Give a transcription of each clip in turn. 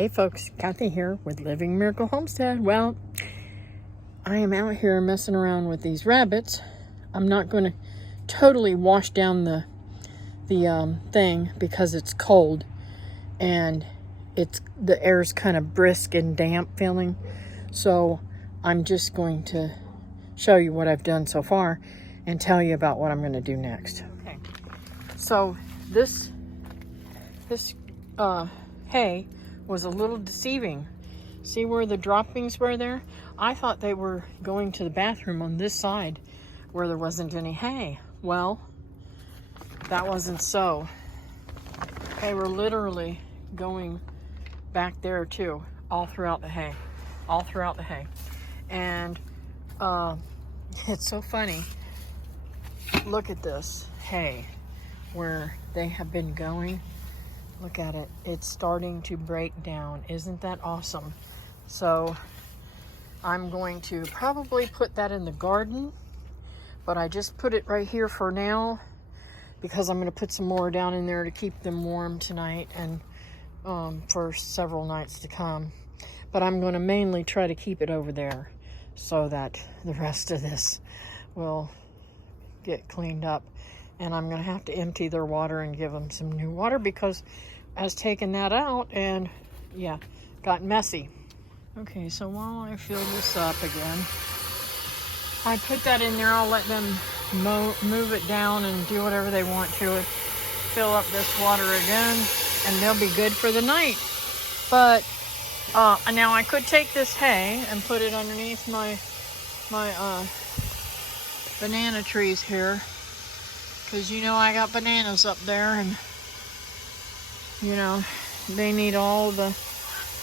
Hey folks, Kathy here with Living Miracle Homestead. Well, I am out here messing around with these rabbits. I'm not going to totally wash down the thing because it's cold and the air's kind of brisk and damp feeling. So I'm just going to show you what I've done so far and tell you about what I'm going to do next. Okay. So this hay was a little deceiving. See where the droppings were there? I thought they were going to the bathroom on this side where there wasn't any hay. Well, that wasn't so. They were literally going back there too, all throughout the hay. All throughout the hay. And it's so funny. Look at this hay where they have been going. Look at it. It's starting to break down. Isn't that awesome? So I'm going to probably put that in the garden, but I just put it right here for now because I'm going to put some more down in there to keep them warm tonight and for several nights to come. But I'm going to mainly try to keep it over there so that the rest of this will get cleaned up. And I'm going to have to empty their water and give them some new water because I was taking that out and yeah, got messy. Okay, so while I fill this up again, I put that in there. I'll let them move it down and do whatever they want to it. Fill up this water again and they'll be good for the night. But now I could take this hay and put it underneath my banana trees here. Because, you know, I got bananas up there and, you know, they need all the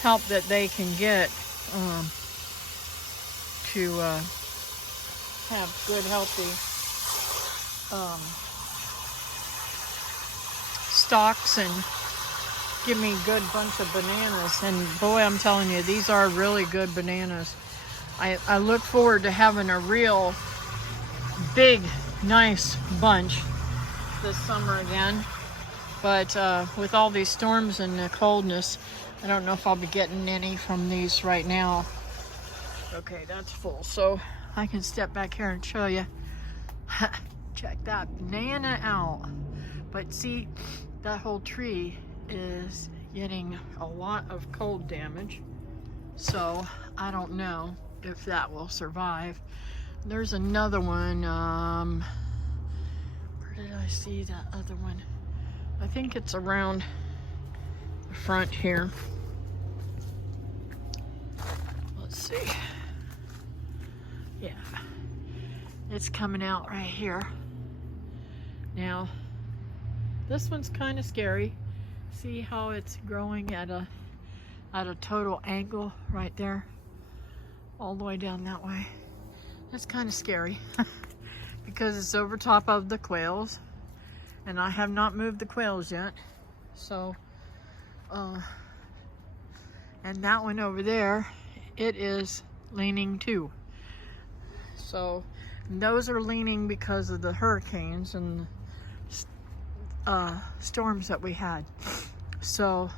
help that they can get to have good, healthy stalks and give me a good bunch of bananas. And boy, I'm telling you, these are really good bananas. I look forward to having a real big, nice bunch this summer again, but with all these storms and the coldness, I don't know if I'll be getting any from these right now. Okay, that's full, so I can step back here and show you. Check that banana out. But see, that whole tree is getting a lot of cold damage, so I don't know if that will survive. There's another one. Did I see that other one? I think it's around the front here. Let's see. Yeah, it's coming out right here. Now, this one's kind of scary. See how it's growing at a total angle right there, all the way down that way. That's kind of scary. Because it's over top of the quails and I have not moved the quails yet. So and that one over there, it is leaning too. So those are leaning because of the hurricanes and storms that we had. So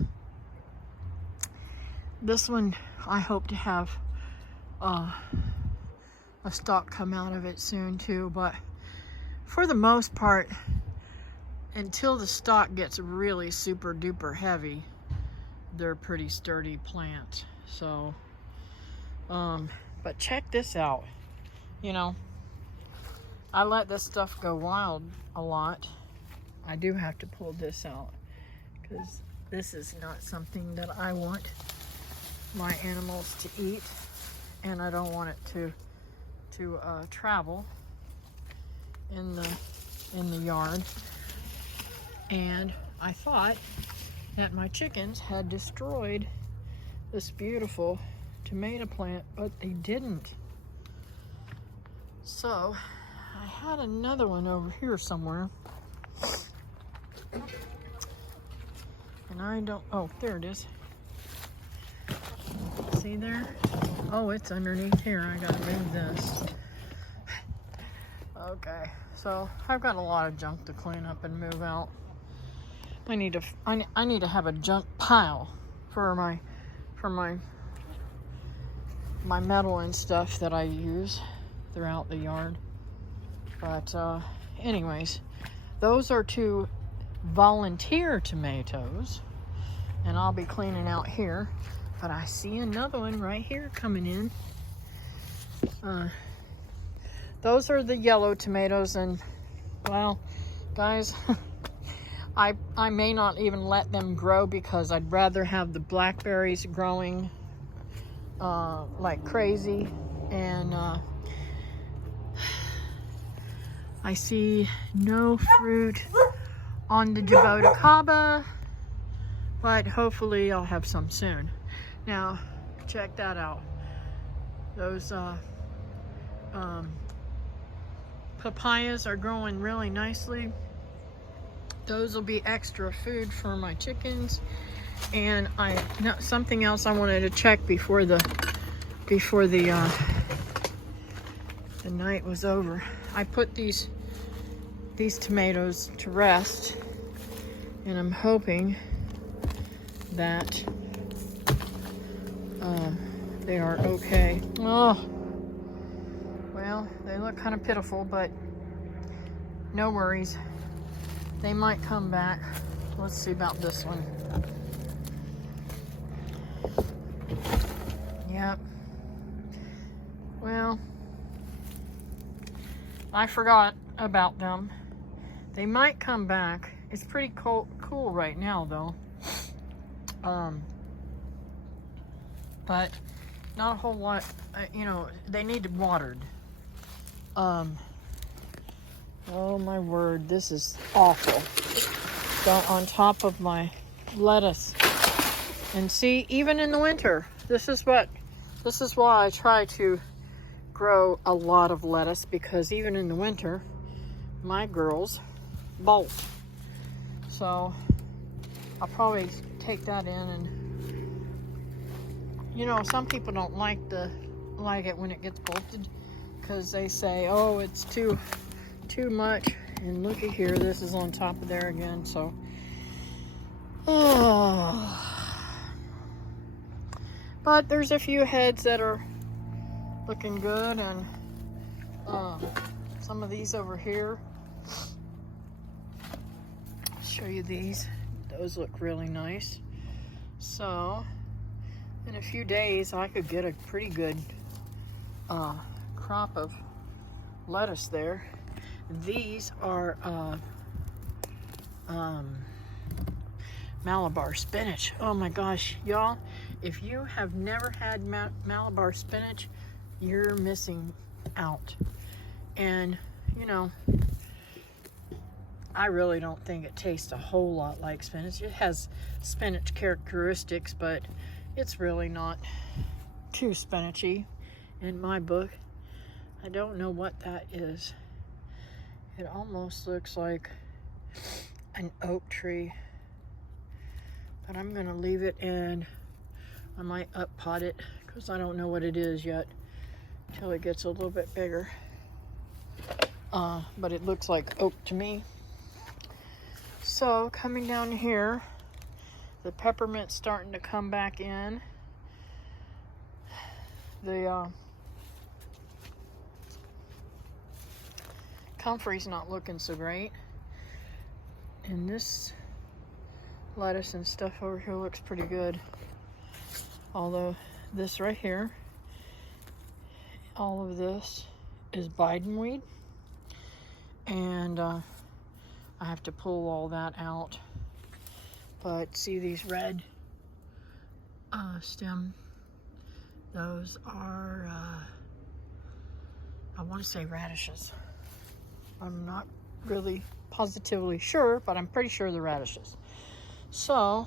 this one I hope to have a stalk come out of it soon too, but for the most part, until the stalk gets really super duper heavy, they're pretty sturdy plants. So but check this out. You know, I let this stuff go wild a lot. I do have to pull this out because this is not something that I want my animals to eat, and I don't want it to travel in the yard. And I thought that my chickens had destroyed this beautiful tomato plant, but they didn't. So I had another one over here somewhere, and I don't, oh, there it is. See there? Oh, it's underneath here. I gotta move this. Okay, so I've got a lot of junk to clean up and move out. I need to have a junk pile for for my metal and stuff that I use throughout the yard. But anyways, those are 2 volunteer tomatoes, and I'll be cleaning out here. But I see another one right here coming in. Those are the yellow tomatoes, and well, guys, I may not even let them grow because I'd rather have the blackberries growing like crazy. And I see no fruit on the Jaboticaba, but hopefully I'll have some soon. Now, check that out. Those papayas are growing really nicely. Those will be extra food for my chickens. And something else I wanted to check before the night was over. I put these tomatoes to rest, and I'm hoping that they are okay. Oh, well, they look kind of pitiful, but no worries. They might come back. Let's see about this one. Yep. Well, I forgot about them. They might come back. It's pretty cool right now, though. But not a whole lot. You know, they need watered. Oh my word, this is awful. Go on top of my lettuce. And see, even in the winter, this is why I try to grow a lot of lettuce, because even in the winter, my girls bolt. So I'll probably take that in, and you know, some people don't like it when it gets bolted, because they say, oh, it's too much. And look at here, this is on top of there again. So but there's a few heads that are looking good, and some of these over here. I'll show you these. Those look really nice. So in a few days I could get a pretty good crop of lettuce there. These are Malabar spinach. Oh my gosh, y'all, if you have never had Malabar spinach, you're missing out. And you know, I really don't think it tastes a whole lot like spinach. It has spinach characteristics, but it's really not too spinachy in my book. I don't know what that is. It almost looks like an oak tree, but I'm gonna leave it, and I might up pot it because I don't know what it is yet until it gets a little bit bigger. But it looks like oak to me. So coming down here, the peppermint's starting to come back in. The comfrey's not looking so great, and this lettuce and stuff over here looks pretty good, although this right here, all of this is bidenweed, and I have to pull all that out. But see these red stem, those are I want to say radishes. I'm not really positively sure, but I'm pretty sure they're radishes. So,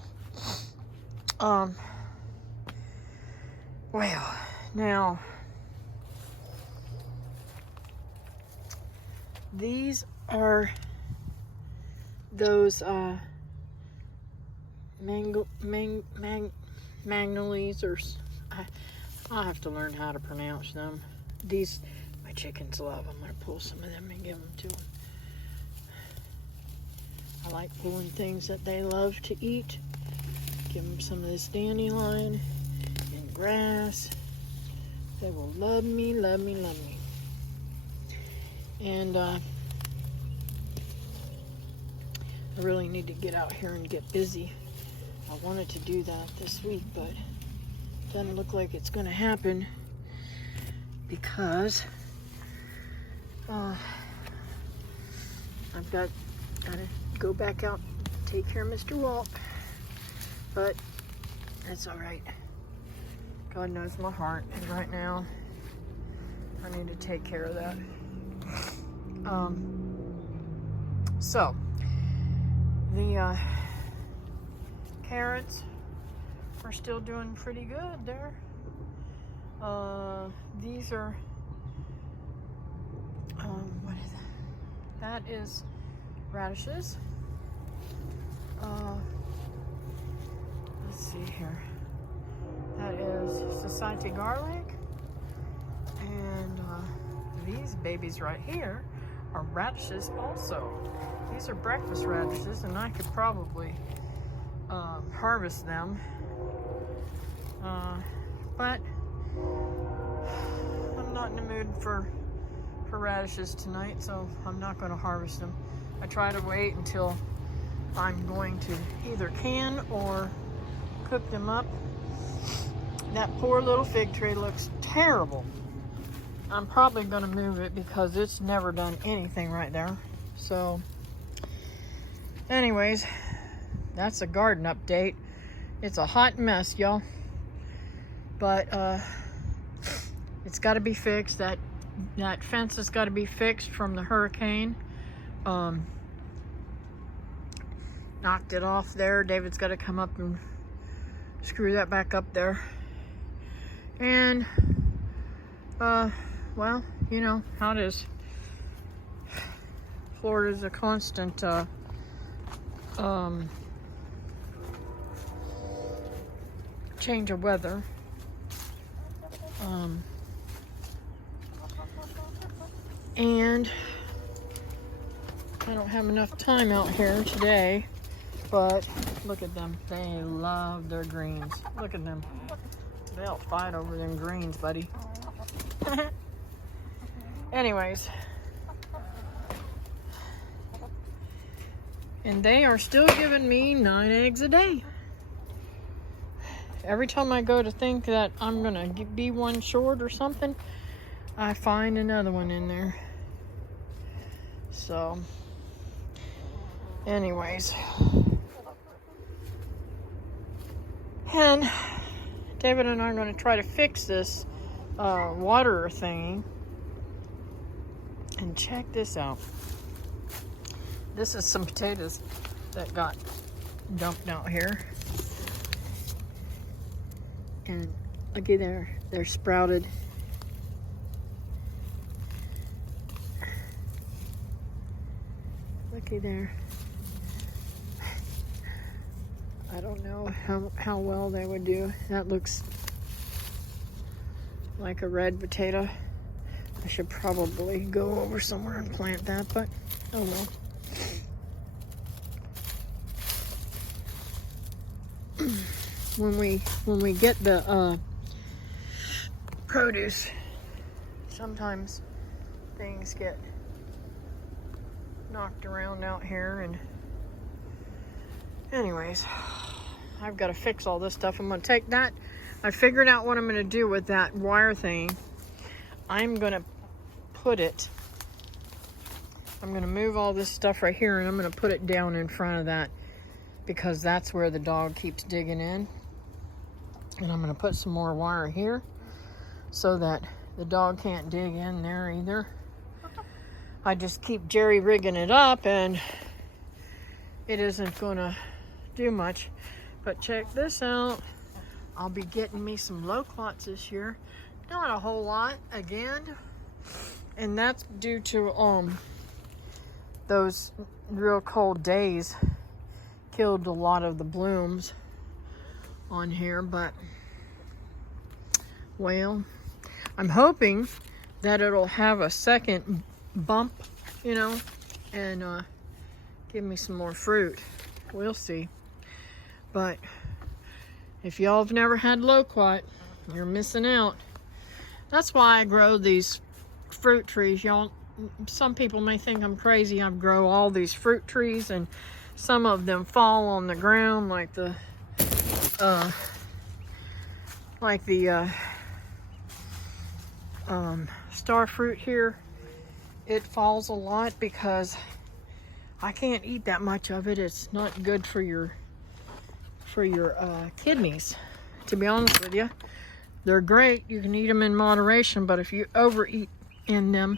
well, now, these are those magnolias, or I'll have to learn how to pronounce them. These, my chickens love. I'm going to pull some of them and give them to them. I like pulling things that they love to eat. Give them some of this dandelion. grass. They will love me, love me, love me. And I really need to get out here and get busy. I wanted to do that this week, but it doesn't look like it's going to happen because I've got to go back out and take care of Mr. Walt. But that's all right. God knows my heart, and right now I need to take care of that. So the carrots are still doing pretty good there. These are what is that? That is radishes. Let's see here. That is society garlic, and these babies right here are radishes also. These are breakfast radishes, and I could probably harvest them, but I'm not in the mood for radishes tonight, so I'm not going to harvest them. I try to wait until I'm going to either can or cook them up. That poor little fig tree looks terrible. I'm probably going to move it because it's never done anything right there. So anyways, that's a garden update. It's a hot mess, y'all, but it's got to be fixed. That fence has got to be fixed from the hurricane. Knocked it off there. David's got to come up and screw that back up there. And well, you know how it is. Florida's a constant change of weather. And I don't have enough time out here today, but look at them. They love their greens. Look at them. They'll fight over them greens, buddy. Anyways. And they are still giving me 9 eggs a day. Every time I go to think that I'm going to be one short or something, I find another one in there. So, anyways. And David and I are going to try to fix this water thingy. And check this out. This is some potatoes that got dumped out here. And looky there, they're sprouted. Looky there. I don't know how well they would do. That looks like a red potato. I should probably go over somewhere and plant that, but oh well. When we get the produce, sometimes things get knocked around out here, and anyways, I've got to fix all this stuff. I'm going to take that. I figured out what I'm going to do with that wire thing. I'm going to put it, I'm going to move all this stuff right here, and I'm going to put it down in front of that, because that's where the dog keeps digging in. And I'm going to put some more wire here so that the dog can't dig in there either. I just keep jerry-rigging it up, and it isn't going to do much. But check this out. I'll be getting me some loquats this year. Not a whole lot, again. And that's due to those real cold days killed a lot of the blooms on here, but well, I'm hoping that it'll have a second bump, you know, and give me some more fruit. We'll see. But if y'all have never had loquat, You're missing out. That's why I grow these fruit trees. Y'all, some people may think I'm crazy. I grow all these fruit trees and some of them fall on the ground like the star fruit here. It falls a lot because I can't eat that much of it. It's not good for your kidneys, to be honest with you. They're great. You can eat them in moderation, but if you overeat in them,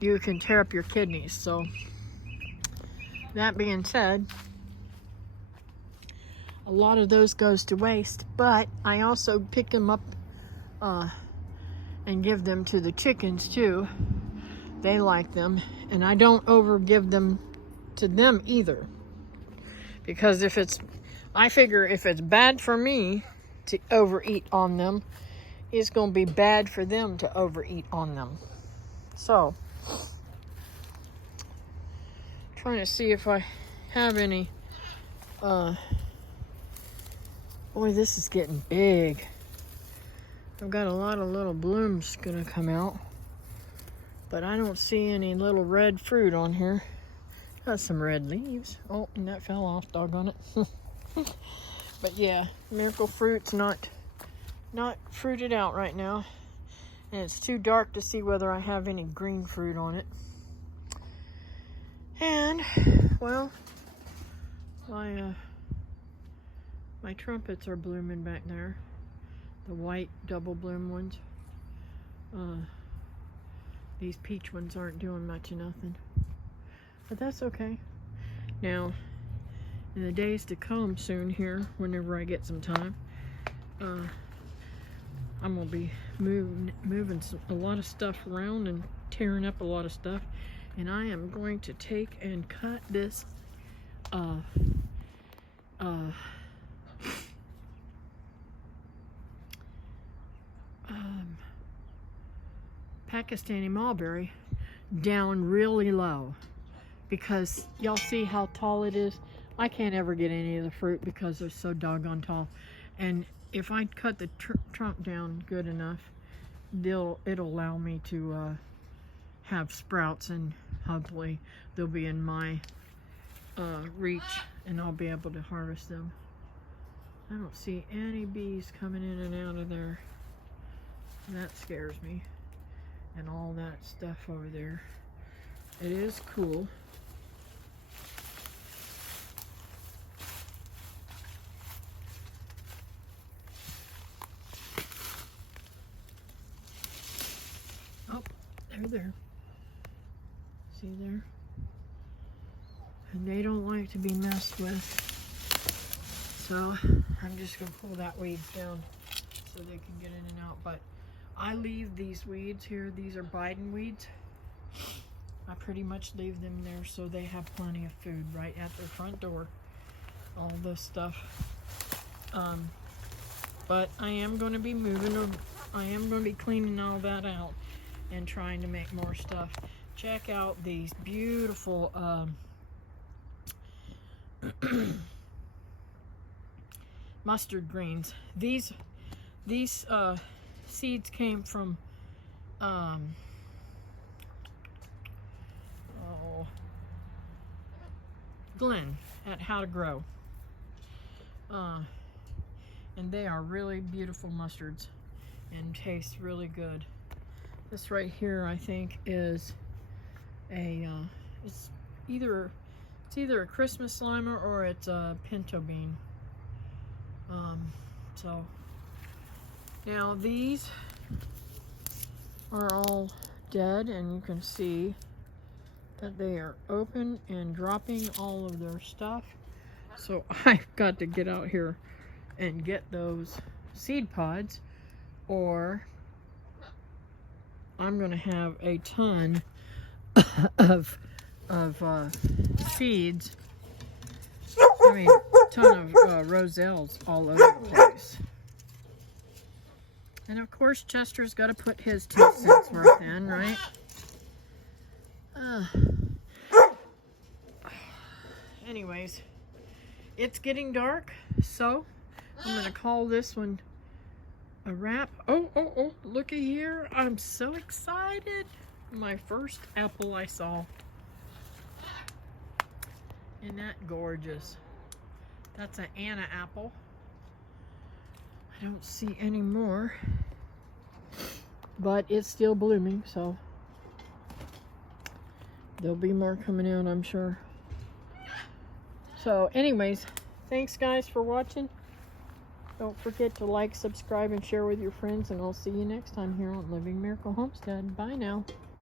you can tear up your kidneys. So that being said, a lot of those goes to waste, but I also pick them up and give them to the chickens too. They like them, and I don't over give them to them either, because I figure if it's bad for me to overeat on them, it's going to be bad for them to overeat on them. So, trying to see if I have any. Boy, this is getting big. I've got a lot of little blooms gonna come out, but I don't see any little red fruit on here. Got some red leaves. Oh, and that fell off, doggone it. But yeah, miracle fruit's not fruited out right now, and it's too dark to see whether I have any green fruit on it. And well, my trumpets are blooming back there, the white double bloom ones. These peach ones aren't doing much of nothing, but that's okay. Now, in the days to come soon here, whenever I get some time, I'm gonna be moving a lot of stuff around and tearing up a lot of stuff, and I am going to take and cut this Pakistani mulberry down really low, because y'all see how tall it is. I can't ever get any of the fruit because they're so doggone tall, and if I cut the trunk down good enough, it'll allow me to have sprouts, and hopefully they'll be in my reach and I'll be able to harvest them. I don't see any bees coming in and out of there. That scares me. And all that stuff over there. It is cool. Oh, they're there. See there? And they don't like to be messed with. So I'm just going to pull that weed down so they can get in and out. But I leave these weeds here. These are Biden weeds. I pretty much leave them there so they have plenty of food right at their front door. All this stuff. But I am going to be I am going to be cleaning all that out and trying to make more stuff. Check out these beautiful mustard greens. These seeds came from Glenn at How to Grow, and they are really beautiful mustards and taste really good. This right here, I think, is it's either a Christmas limer or it's a pinto bean. So now these are all dead, and you can see that they are open and dropping all of their stuff. So I've got to get out here and get those seed pods, or I'm going to have a ton of seeds. I mean, a ton of roselles all over the place. And of course, Chester's got to put his 2 cents worth in, right? Anyways, it's getting dark, so I'm going to call this one a wrap. Oh, looky here. I'm so excited. My first apple I saw. Isn't that gorgeous? That's an Anna apple. I don't see any more, but it's still blooming, so there'll be more coming out, I'm sure. So anyways, thanks guys for watching. Don't forget to like, subscribe, and share with your friends, and I'll see you next time here on Living Miracle Homestead. Bye now.